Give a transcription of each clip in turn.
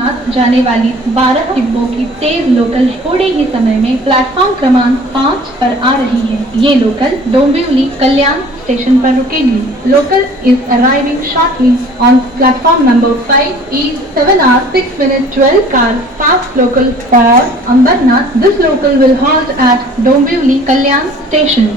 अंबरनाथ जाने वाली 12 डिब्बों की तेज लोकल थोड़े ही समय में प्लेटफॉर्म क्रमांक 5 पर आ रही है। ये लोकल डोंबिवली कल्याण स्टेशन पर रुकेगी। Local is arriving shortly on platform number 5 is 7 hours 6 minutes 12 cars fast local for Ambernath. This local will halt at Dombivli Kalyan station.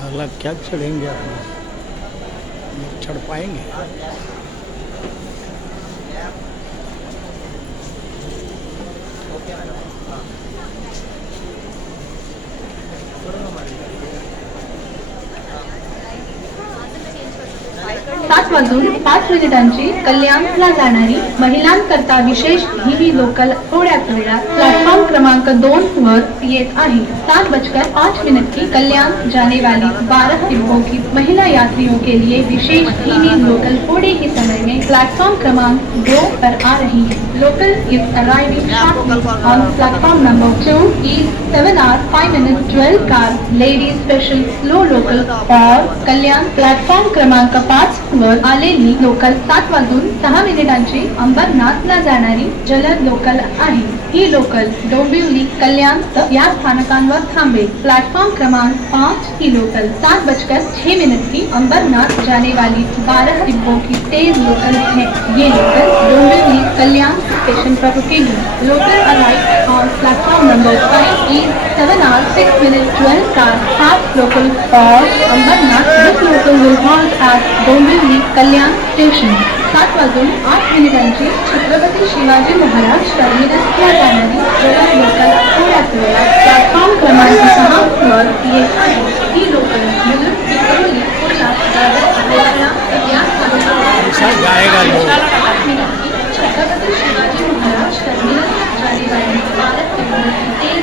साला क्या चढ़ेंगे अपना, चढ़ पाएंगे? 7 वाजून 5 मिनिटांची कल्याणला जाणारी महिलांकरता विशेष ही लोकल थोड्याच वेळात प्लेटफॉर्म क्रमांक 2 वर येत आहे। 7:05 की कल्याण जाने वाली 12 डिब्बों की महिला यात्रियों के लिए विशेष ही लोकल थोड़े ही समय में प्लेटफॉर्म क्रमांक 2 पर आ रही है। Local is arriving on platform number 2 is 7 hours 5 minutes 12 car ladies special slow local और कल्याण प्लेटफॉर्म क्रमांक 5 वर आलेली लोकल 7 वाजून 6 मिनिटांची अंबरनाथला जाणारी जलद लोकल आहे। ही लोकल डोंबिवली कल्याण या स्थानकांवर थांबेल। प्लेटफॉर्म क्रमांक 5 की लोकल 7:06 की अंबरनाथ जाने वाली 12 डिब्बों की तेज लोकल है। ये लोकल डोंबिवली कल्याण स्टेशन पर रुकेगी। Local arrive on platform number 5 is 7 hours 6 minutes 12 car fast local for Ambernath. This local will halt at Dombivli Kalyan station. 7 वाजून 8 मिनिटांची छत्रपती शिवाजी महाराज टर्मिनसला जाणारी जलद लोकल थोड्याच वेळात प्लॅटफॉर्म क्रमांक 6 वर येत आहे। ही लोकल मुलुंड विक्रोली पुढच्या दादर रेल्वेला या सब जाएगा लोग। छत्रपती शिवाजी महाराज टर्मिनस जाने वाली 12 डिब्बों की तेज